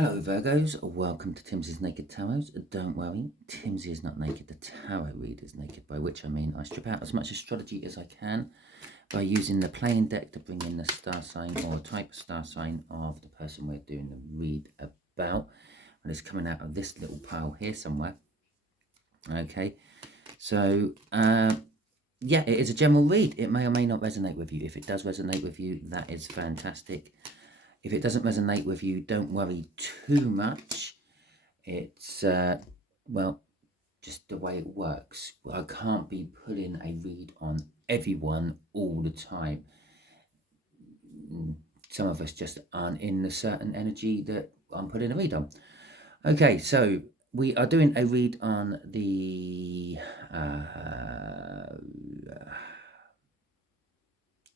Hello Virgos, welcome to Timsy's Naked Tarot. Don't worry, Timsy is not naked, the tarot reader is naked, by which I mean I strip out as much astrology as I can by using the playing deck to bring in the star sign or type of star sign of the person we're doing the read about. And it's coming out of this little pile here somewhere. Okay, so yeah, it is a general read. It may or may not resonate with you. If it does resonate with you, that is fantastic. If it doesn't resonate with you, don't worry too much. It's, well, just the way it works. I can't be putting a read on everyone all the time. Some of us just aren't in the certain energy that I'm putting a read on. Okay, so we are doing a read on the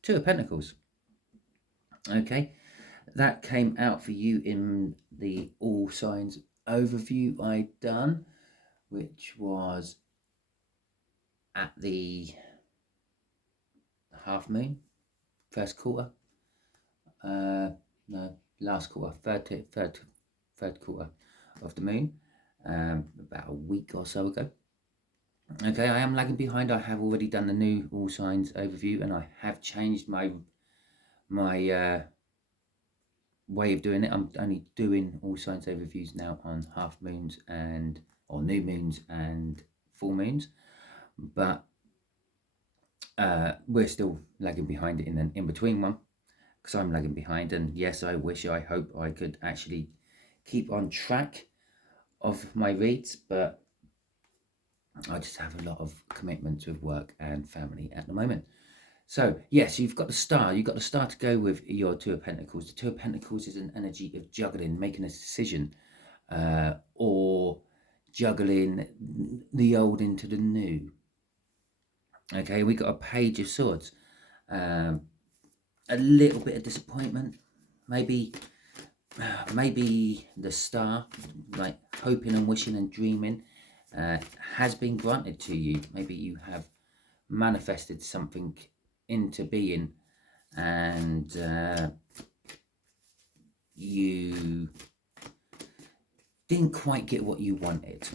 Two of Pentacles. Okay. That came out for you in the all signs overview I'd done, which was at the half moon, first quarter, no, last quarter, third quarter of the moon, about a week or so ago. Okay, I am lagging behind. I have already done the new all signs overview, and I have changed my way of doing it. I'm only doing all signs overviews now on half moons or new moons and full moons, but we're still lagging behind it in an in-between one, because I'm lagging behind. And yes, I hope I could actually keep on track of my reads, but I just have a lot of commitments with work and family at the moment. So, yes, you've got the star. You've got the star to go with your Two of Pentacles. The Two of Pentacles is an energy of juggling, making a decision, or juggling the old into the new. Okay, we got a Page of Swords. A little bit of disappointment. Maybe the star, like hoping and wishing and dreaming, has been granted to you. Maybe you have manifested something into being, and you didn't quite get what you wanted,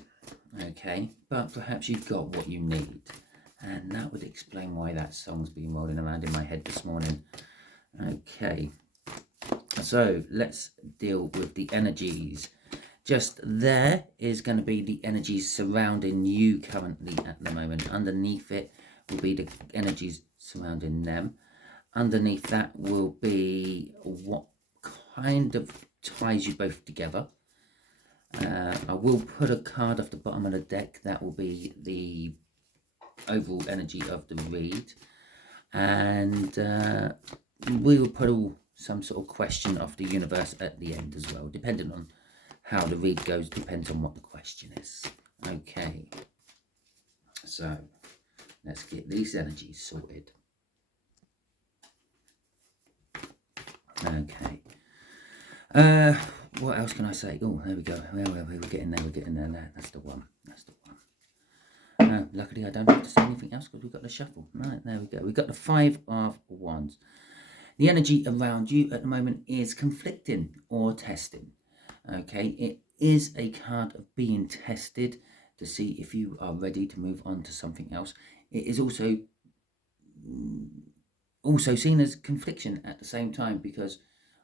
okay, but perhaps you've got what you need, and that would explain why that song's been rolling around in my head this morning. Okay, so let's deal with the energies. Just there is going to be the energies surrounding you currently at the moment. Underneath it will be the energies surrounding them. Underneath that will be what kind of ties you both together. I will put a card off the bottom of the deck. That will be the overall energy of the read. And we will put some sort of question off the universe at the end as well, depending on how the read goes, depends on what the question is. Okay, so let's get these energies sorted. Okay. What else can I say? Oh, there we go. Well, we're getting there. That's the one. Luckily, I don't have to say anything else because we've got the shuffle. Right, there we go. We've got the Five of Wands. The energy around you at the moment is conflicting or testing. Okay, it is a card of being tested to see if you are ready to move on to something else. It is also seen as confliction at the same time, because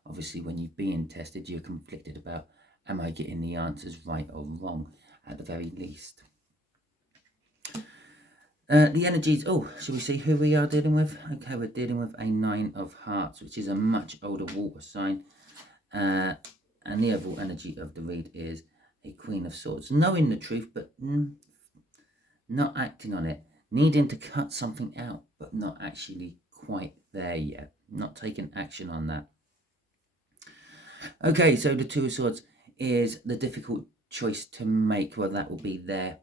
obviously when you're being tested, you're conflicted about, am I getting the answers right or wrong, at the very least. The energies, shall we see who we are dealing with? Okay, we're dealing with a Nine of Hearts, which is a much older water sign. And the overall energy of the read is a Queen of Swords. Knowing the truth, but not acting on it. Needing to cut something out, but not actually quite there yet. Not taking action on that. Okay, so the Two of Swords is the difficult choice to make. Well, that will be their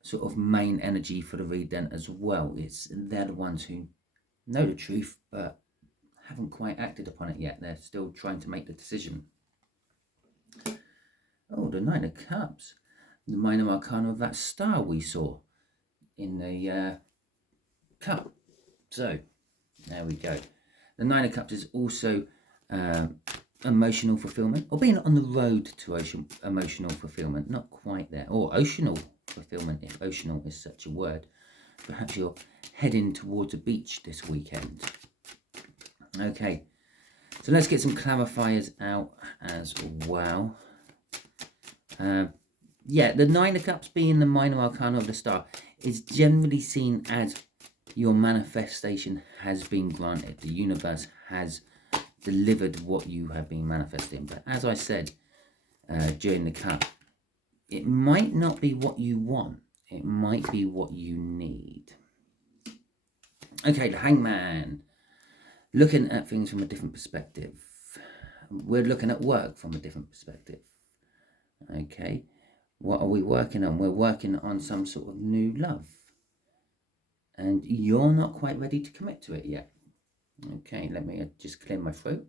sort of main energy for the read then as well. They're the ones who know the truth, but haven't quite acted upon it yet. They're still trying to make the decision. Oh, the Nine of Cups. The minor arcana of that star we saw in the cup. So, there we go. The Nine of Cups is also emotional fulfillment, or being on the road to emotional fulfillment. Not quite there. Or oceanal fulfillment, if oceanal is such a word. Perhaps you're heading towards a beach this weekend. Okay, so let's get some clarifiers out as well. Yeah, the Nine of Cups being the minor arcana of the star is generally seen as your manifestation has been granted. The universe has delivered what you have been manifesting. But as I said during the cup, it might not be what you want. It might be what you need. Okay, the Hangman. Looking at things from a different perspective. We're looking at work from a different perspective. Okay, what are we working on? We're working on some sort of new love. And you're not quite ready to commit to it yet. Okay, let me just clear my throat.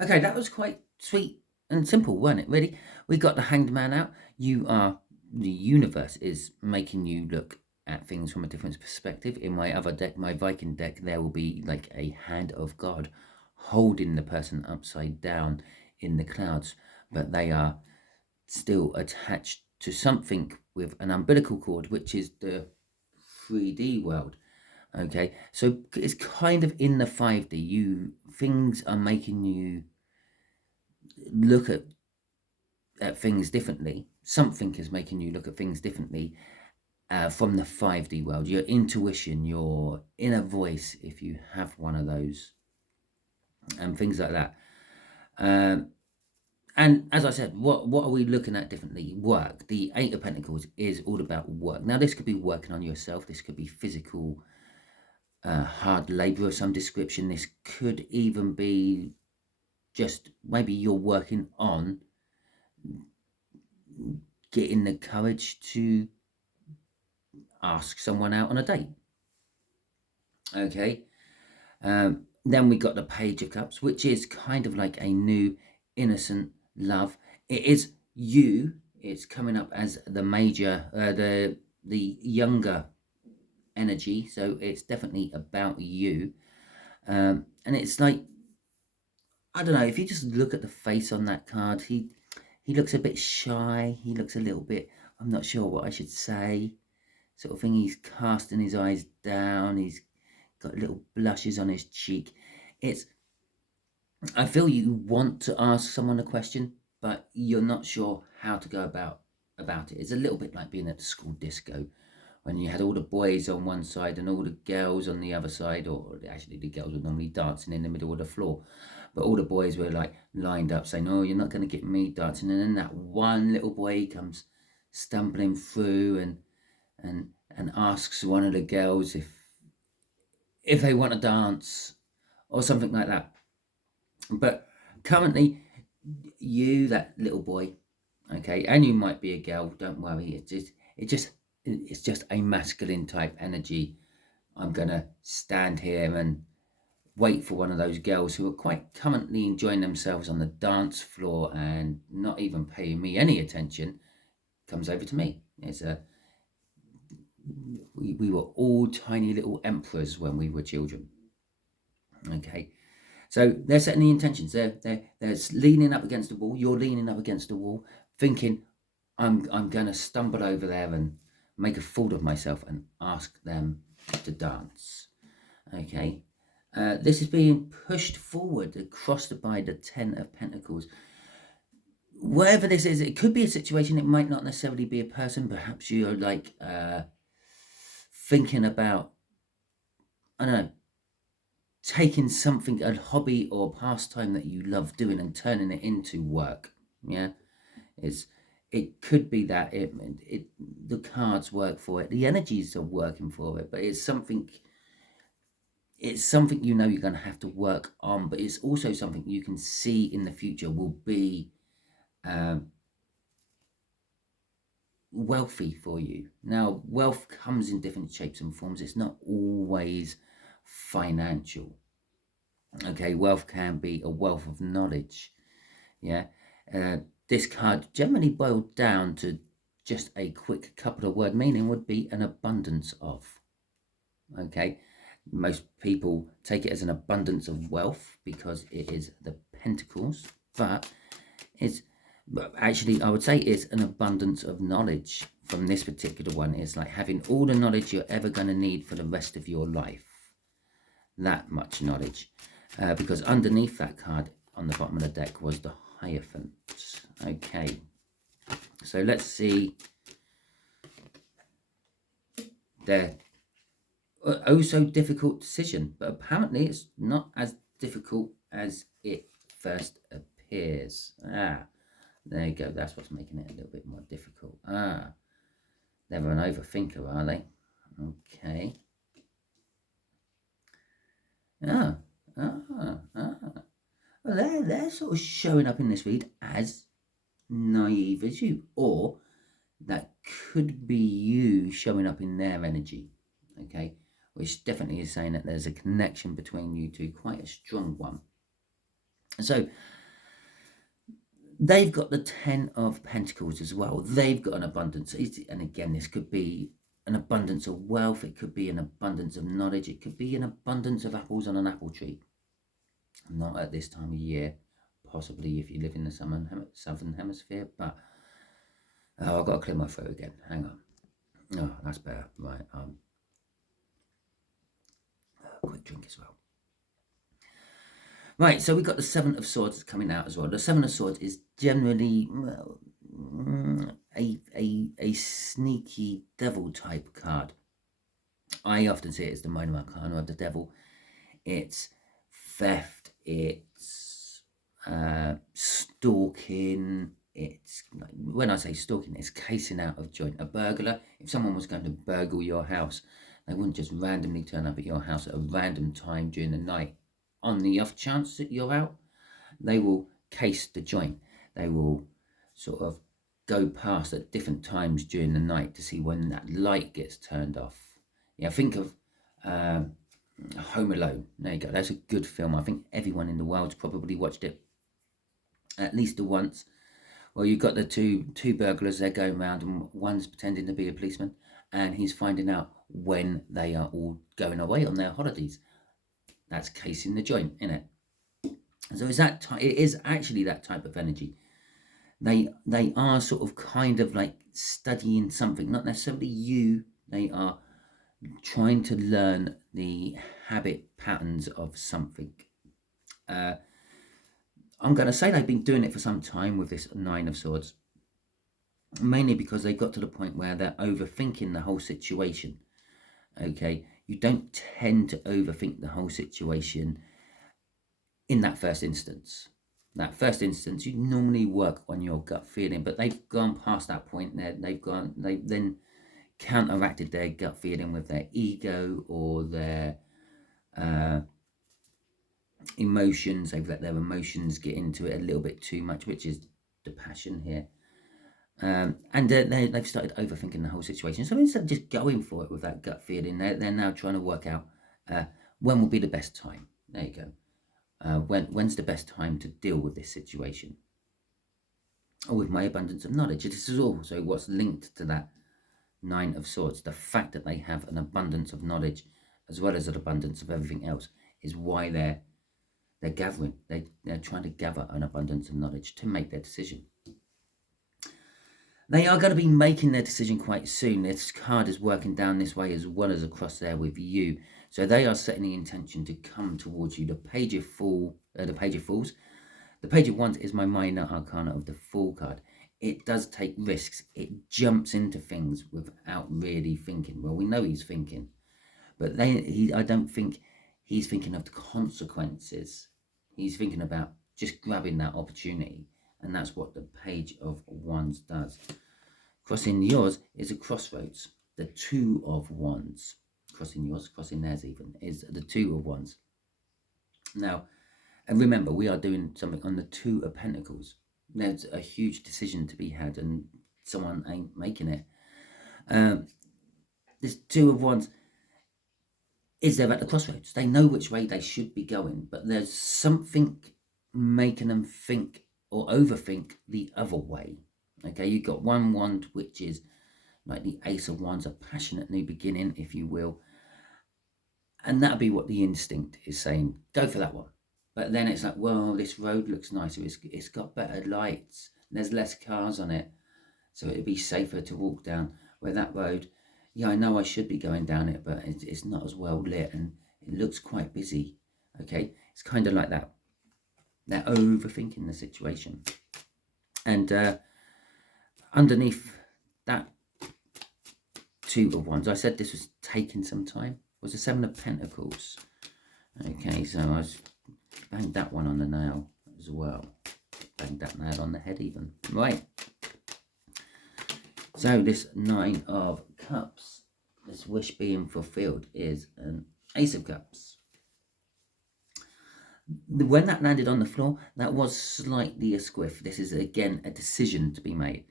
Okay, that was quite sweet and simple, wasn't it, really? We got the Hanged Man out. The universe is making you look at things from a different perspective. In my other deck, my Viking deck, there will be like a hand of God holding the person upside down in the clouds, but they are still attached to something with an umbilical cord, which is the 3D world. Okay, so it's kind of in the 5D. Things are making you look at things differently. Something is making you look at things differently from the 5D world. Your intuition, your inner voice, if you have one of those, and things like that. And as I said, what are we looking at differently? Work. The Eight of Pentacles is all about work. Now, this could be working on yourself. This could be physical, hard labor of some description. This could even be just maybe you're working on getting the courage to ask someone out on a date. Okay. Then we got the Page of Cups, which is kind of like a new innocent love. It is you. It's coming up as the major, the younger energy. So it's definitely about you. And it's like, I don't know, if you just look at the face on that card, he looks a bit shy. He looks a little bit, I'm not sure what I should say, sort of thing. He's casting his eyes down. He's got little blushes on his cheek. I feel you want to ask someone a question, but you're not sure how to go about it. It's a little bit like being at the school disco, when you had all the boys on one side and all the girls on the other side, or actually the girls were normally dancing in the middle of the floor, but all the boys were like lined up saying, "Oh, you're not going to get me dancing." And then that one little boy comes stumbling through and asks one of the girls if they want to dance or something like that. But currently, you, that little boy, okay, and you might be a girl, don't worry, it's just a masculine type energy. I'm gonna stand here and wait for one of those girls who are quite currently enjoying themselves on the dance floor and not even paying me any attention, comes over to me. We were all tiny little emperors when we were children. Okay, so they're setting the intentions. They're leaning up against the wall. You're leaning up against the wall, thinking, I'm going to stumble over there and make a fool of myself and ask them to dance. Okay, this is being pushed forward across by the Ten of Pentacles. Wherever this is, it could be a situation. It might not necessarily be a person. Perhaps you're like thinking about, I don't know, taking something, a hobby or pastime that you love doing, and turning it into work. Yeah, it could be that the cards work for it, the energies are working for it, but it's something you know you're going to have to work on, but it's also something you can see in the future will be wealthy for you. Now, wealth comes in different shapes and forms. It's not always financial. Okay, wealth can be a wealth of knowledge. Yeah, this card generally boiled down to just a quick couple of word meaning would be an abundance of. Okay, most people take it as an abundance of wealth because it is the Pentacles, but actually I would say it's an abundance of knowledge from this particular one. It's like having all the knowledge you're ever going to need for the rest of your life. That much knowledge. Because underneath that card on the bottom of the deck was the Hierophant. Okay, so let's see. Their oh so difficult decision, but apparently it's not as difficult as it first appears. There you go. That's what's making it a little bit more difficult. They're an overthinker, are they? Okay. Well, they're sort of showing up in this read as naive as you, or that could be you showing up in their energy. Okay, which definitely is saying that there's a connection between you two, quite a strong one. So they've got the 10 of Pentacles as well. They've got an abundance, and again, this could be an abundance of wealth, it could be an abundance of knowledge, it could be an abundance of apples on an apple tree. Not at this time of year, possibly if you live in the southern hemisphere, but oh, I've got to clear my throat again. Hang on. Oh, that's better. Right. Quick drink as well. Right, so we've got the Seven of Swords coming out as well. The Seven of Swords is generally a sneaky devil type card. I often see it as the minor arcana of the devil. It's theft, it's stalking, it's, when I say stalking, it's casing out of joint. A burglar, if someone was going to burgle your house, they wouldn't just randomly turn up at your house at a random time during the night. On the off chance that you're out, they will case the joint. They will sort of go past at different times during the night to see when that light gets turned off. Yeah, think of Home Alone. There you go. That's a good film. I think everyone in the world's probably watched it at least once. Well, you've got the two burglars. They're going around, and one's pretending to be a policeman, and he's finding out when they are all going away on their holidays. That's casing the joint, isn't it? So it is actually that type of energy. They are sort of kind of like studying something, not necessarily you. They are trying to learn the habit patterns of something. I'm going to say they've been doing it for some time with this Nine of Swords, mainly because they got to the point where they're overthinking the whole situation. Okay, you don't tend to overthink the whole situation in that first instance. That first instance, you normally work on your gut feeling, but they've gone past that point. They've then counteracted their gut feeling with their ego or their emotions. They've let their emotions get into it a little bit too much, which is the passion here. And they've started overthinking the whole situation. So instead of just going for it with that gut feeling, they're now trying to work out when will be the best time. There you go. When's the best time to deal with this situation? Or with my abundance of knowledge. This is also what's linked to that Nine of Swords. The fact that they have an abundance of knowledge as well as an abundance of everything else is why they're gathering. They're trying to gather an abundance of knowledge to make their decision. They are going to be making their decision quite soon. This card is working down this way as well as across there with you. So they are setting the intention to come towards you. The Page of Fools. The Page of Wands is my minor arcana of the Fool card. It does take risks. It jumps into things without really thinking. Well, we know he's thinking, but I don't think he's thinking of the consequences. He's thinking about just grabbing that opportunity. And that's what the Page of Wands does. Crossing yours is a crossroads. The Two of Wands. Crossing yours, crossing theirs even, is the Two of Wands. Now, and remember, we are doing something on the Two of Pentacles. There's a huge decision to be had and someone ain't making it. This Two of Wands is there at the crossroads. They know which way they should be going, but there's something making them think or overthink the other way. Okay, you've got one wand, which is like the Ace of Wands, a passionate new beginning, if you will. And that'll be what the instinct is saying. Go for that one. But then it's like, well, this road looks nicer. It's got better lights. There's less cars on it. So it'd be safer to walk down. Where that road, yeah, I know I should be going down it, but it's not as well lit and it looks quite busy. Okay, it's kind of like that. They're overthinking the situation. And underneath that Two of Wands, I said this was taking some time, was the Seven of Pentacles. Okay, so I banged that one on the nail as well. Banged that nail on the head even. Right. So this Nine of Cups, this wish being fulfilled, is an Ace of Cups. When that landed on the floor, that was slightly a squiff. This is, again, a decision to be made.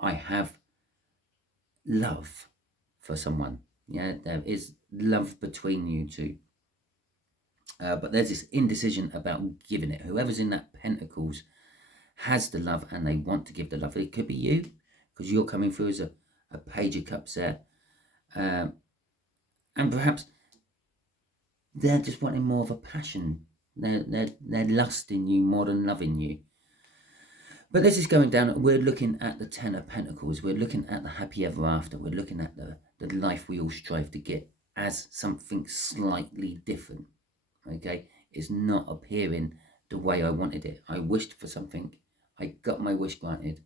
I have love for someone. Yeah, there is love between you two. But there's this indecision about giving it. Whoever's in that Pentacles has the love and they want to give the love. It could be you, because you're coming through as a Page of Cups there. And perhaps they're just wanting more of a passion. They're lusting you more than loving you. But this is going down. We're looking at the Ten of Pentacles. We're looking at the happy ever after. We're looking at the life we all strive to get as something slightly different. Okay, it's not appearing the way I wanted it. I wished for something. I got my wish granted,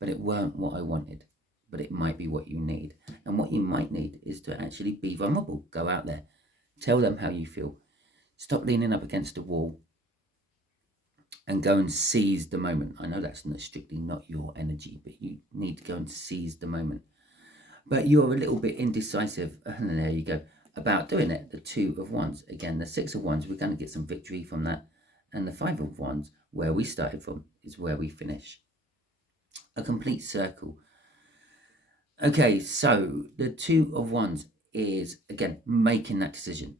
but it weren't what I wanted. But it might be what you need. And what you might need is to actually be vulnerable. Go out there. Tell them how you feel. Stop leaning up against the wall and go and seize the moment. I know that's strictly not your energy, but you need to go and seize the moment. But you're a little bit indecisive, and there you go, about doing it. The Two of Wands. Again, the Six of Wands, we're going to get some victory from that. And the Five of Wands, where we started from, is where we finish. A complete circle. Okay, so the Two of Wands is, again, making that decision.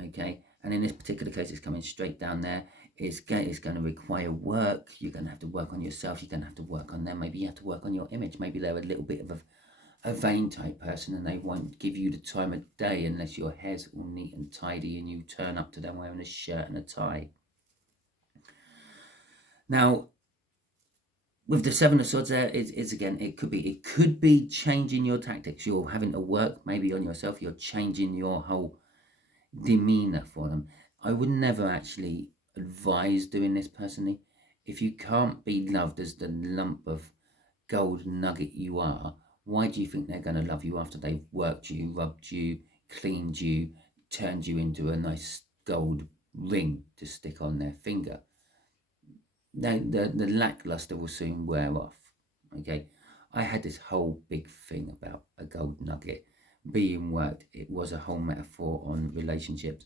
Okay, and in this particular case, it's coming straight down there. It's going to require work. You're going to have to work on yourself. You're going to have to work on them. Maybe you have to work on your image. Maybe they're a little bit of a vain type person and they won't give you the time of day unless your hair's all neat and tidy and you turn up to them wearing a shirt and a tie. Now, with the Seven of Swords there, it's again, it could be changing your tactics. You're having to work maybe on yourself. You're changing your whole demeanor for them. I would never actually advise doing this personally. If you can't be loved as the lump of gold nugget you are, why do you think they're going to love you after they've worked you, rubbed you, cleaned you, turned you into a nice gold ring to stick on their finger? The lackluster will soon wear off. Okay, I had this whole big thing about a gold nugget being worked. It was a whole metaphor on relationships.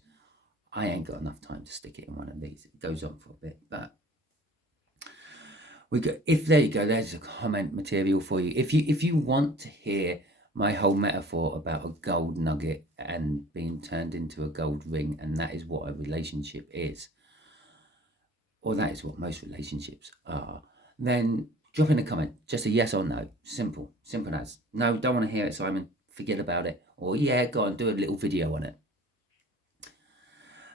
I ain't got enough time to stick it in one of these. It goes on for a bit, but there you go. There's a comment material for you. If you want to hear my whole metaphor about a gold nugget and being turned into a gold ring, and that is what a relationship is, or that is what most relationships are, then drop in a comment, just a yes or no. Simple as. No, don't want to hear it, Simon. Forget about it. Or yeah, go on, do a little video on it.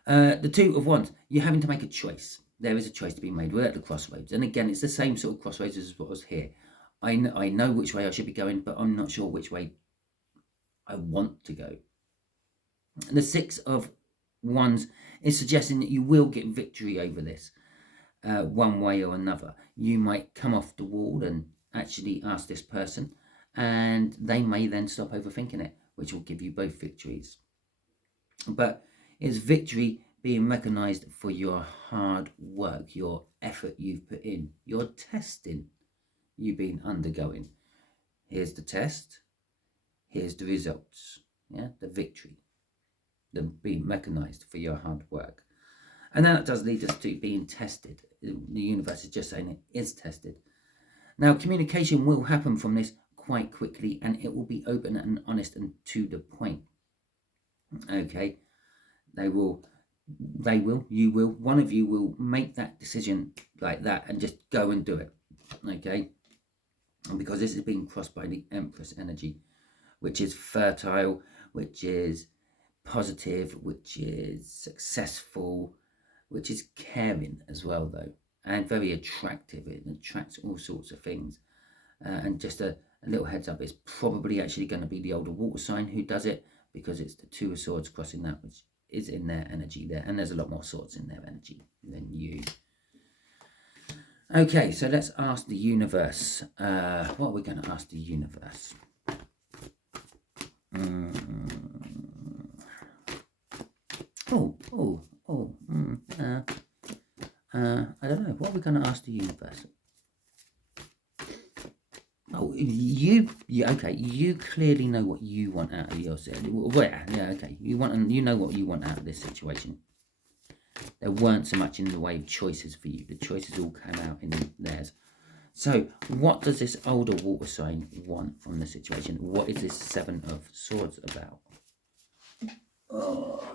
The Two of Wands, you're having to make a choice. There is a choice to be made. We're at the crossroads. And again, it's the same sort of crossroads as what was here. I know which way I should be going, but I'm not sure which way I want to go. And the Six of Wands is suggesting that you will get victory over this one way or another. You might come off the wall and actually ask this person, and they may then stop overthinking it, which will give you both victories. But it's victory being recognized for your hard work, your effort you've put in, your testing you've been undergoing. Here's the test. Here's the results. Yeah, the victory. The being recognized for your hard work. And that does lead us to being tested. The universe is just saying it is tested. Now, communication will happen from this quite quickly, and it will be open and honest and to the point. Okay, you will, one of you will make that decision like that and just go and do it. Okay, and because this is being crossed by the Empress energy, which is fertile, which is positive, which is successful, which is caring as well, though, and very attractive. It attracts all sorts of things. And just a little heads up, it's probably actually going to be the older water sign who does it, because it's the Two of Swords crossing that, which is in their energy there, and there's a lot more swords in their energy than you. Okay, so let's ask the universe. What are we going to ask the universe? I don't know. What are we going to ask the universe? Oh, okay. You clearly know what you want out of yourself. Where? Yeah, okay. You know what you want out of this situation. There weren't so much in the way of choices for you. The choices all came out in theirs. So, what does this older water sign want from the situation? What is this Seven of Swords about? Oh,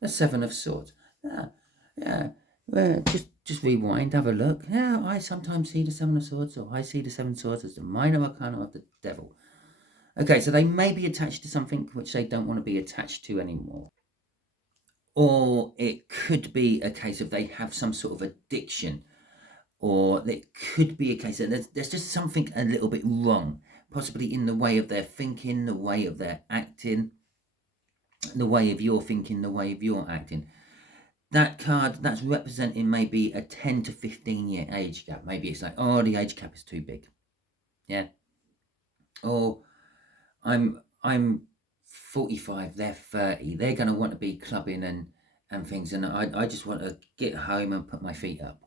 the Seven of Swords. Yeah. Well, just rewind, have a look. Yeah, I sometimes see the Seven of Swords, or I see the Seven of Swords as the minor arcana of the devil. Okay, so they may be attached to something which they don't want to be attached to anymore. Or it could be a case of they have some sort of addiction, or it could be a case that there's just something a little bit wrong, possibly in the way of their thinking, the way of their acting, the way of your thinking, the way of your acting. That card, that's representing maybe a 10 to 15 year age gap. Maybe it's like, oh, the age gap is too big. Yeah. Or I'm 45, they're 30. They're going to want to be clubbing and things. And I just want to get home and put my feet up.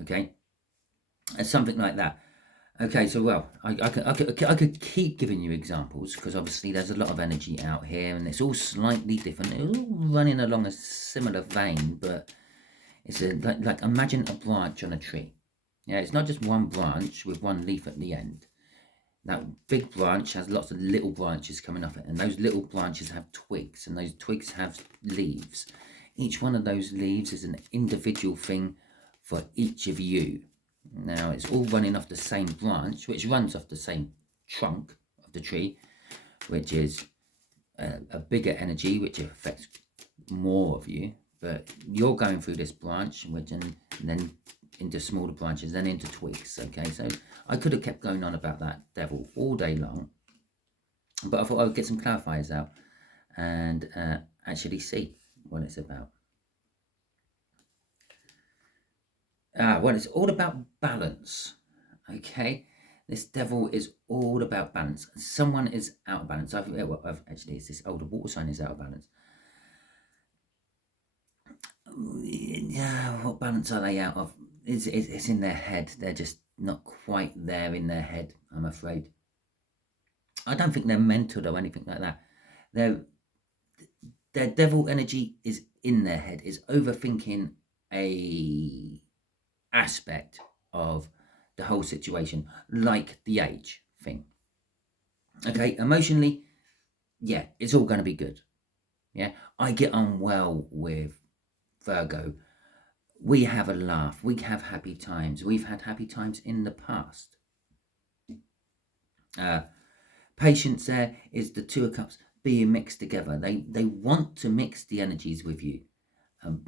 Okay. And something like that. Okay, so well, I could keep giving you examples, because obviously there's a lot of energy out here, and it's all slightly different. It's all running along a similar vein, but it's like imagine a branch on a tree. Yeah, it's not just one branch with one leaf at the end. That big branch has lots of little branches coming off it, and those little branches have twigs, and those twigs have leaves. Each one of those leaves is an individual thing for each of you. Now, it's all running off the same branch, which runs off the same trunk of the tree, which is a bigger energy, which affects more of you. But you're going through this branch, and then into smaller branches, then into twigs. Okay, so I could have kept going on about that devil all day long, but I thought I would get some clarifiers out and actually see what it's about. Well, it's all about balance. Okay, this devil is all about balance. Someone is out of balance. Actually, it's this older water sign is out of balance. Yeah, what balance are they out of? It's in their head. They're just not quite there in their head, I'm afraid. I don't think they're mental or anything like that. Their devil energy is in their head, is overthinking a aspect of the whole situation, like the age thing. Okay, emotionally, yeah, it's all going to be good. Yeah, I get on well with Virgo. We have a laugh. We have happy times. We've had happy times in the past. Patience there is the Two of Cups being mixed together. They want to mix the energies with you.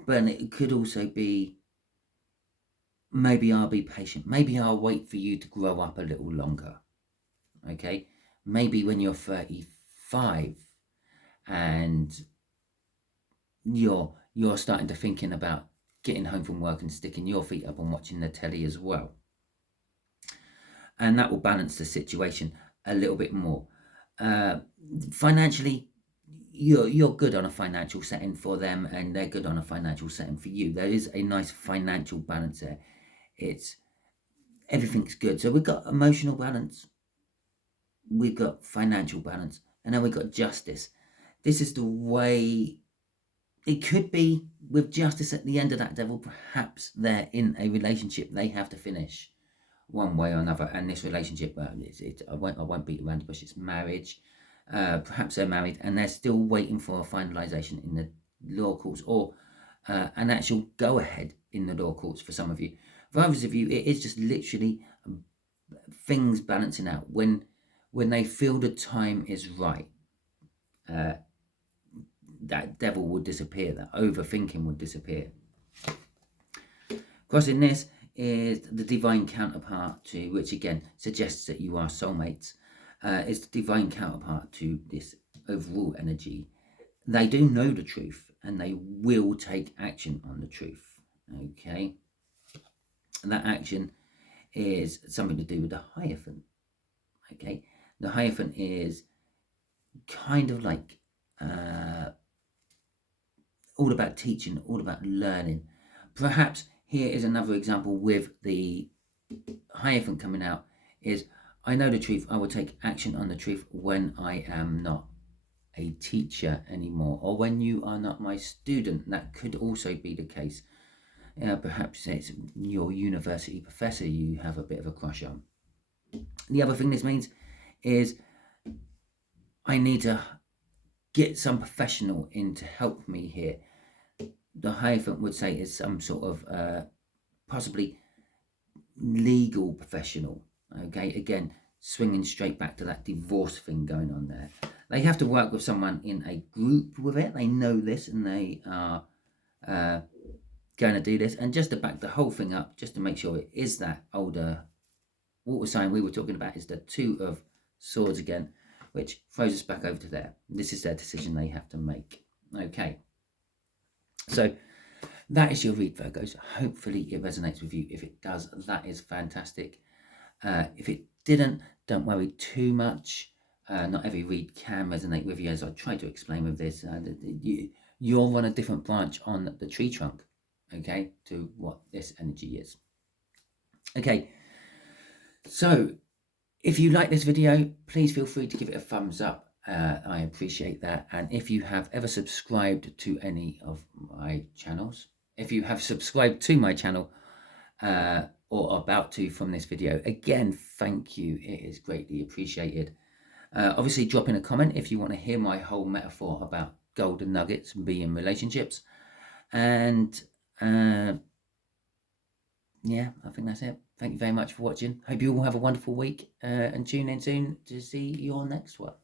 But it could also be, maybe I'll be patient. Maybe I'll wait for you to grow up a little longer. Okay? Maybe when you're 35 and you're starting to thinking about getting home from work and sticking your feet up and watching the telly as well. And that will balance the situation a little bit more. Financially, you're good on a financial setting for them, and they're good on a financial setting for you. There is a nice financial balance there. Everything's good. So we've got emotional balance, we've got financial balance, and then we've got justice. This is the way it could be with justice at the end of that devil. Perhaps they're in a relationship they have to finish one way or another, and this relationship, I won't beat around the bush, it's marriage. Perhaps they're married and they're still waiting for a finalization in the law courts, or an actual go ahead in the law courts for some of you. For others of you, it is just literally things balancing out when they feel the time is right. that devil would disappear, that overthinking would disappear. Crossing this is the divine counterpart to, which again suggests that you are soulmates. It's the divine counterpart to this overall energy. They do know the truth and they will take action on the truth. Okay, and that action is something to do with the Hierophant. Okay, the Hierophant is kind of like all about teaching, all about learning. Perhaps here is another example with the Hierophant coming out is, I know the truth, I will take action on the truth when I am not a teacher anymore, or when you are not my student. That could also be the case. Perhaps it's your university professor you have a bit of a crush on. The other thing this means is I need to get some professional in to help me here. The Hierophant would say is some sort of possibly legal professional. Okay, again, swinging straight back to that divorce thing going on there. They have to work with someone in a group with it. They know this and they are going to do this. And just to back the whole thing up, just to make sure it is that older water sign we were talking about, is the Two of Swords again, which throws us back over to there. This is their decision they have to make. Okay, so that is your read, Virgos. Hopefully it resonates with you. If it does, that is fantastic. If it didn't, don't worry too much. Not every read can resonate with you, as I tried to explain with this. You're on a different branch on the tree trunk, okay, to what this energy is. Okay, so if you like this video, please feel free to give it a thumbs up. I appreciate that. And if you have ever subscribed to any of my channels, if you have subscribed to my channel or about to from this video, again, thank you. It is greatly appreciated. Obviously, drop in a comment if you want to hear my whole metaphor about golden nuggets and being in relationships. And yeah, I think that's it. Thank you very much for watching. Hope you all have a wonderful week and tune in soon to see your next one.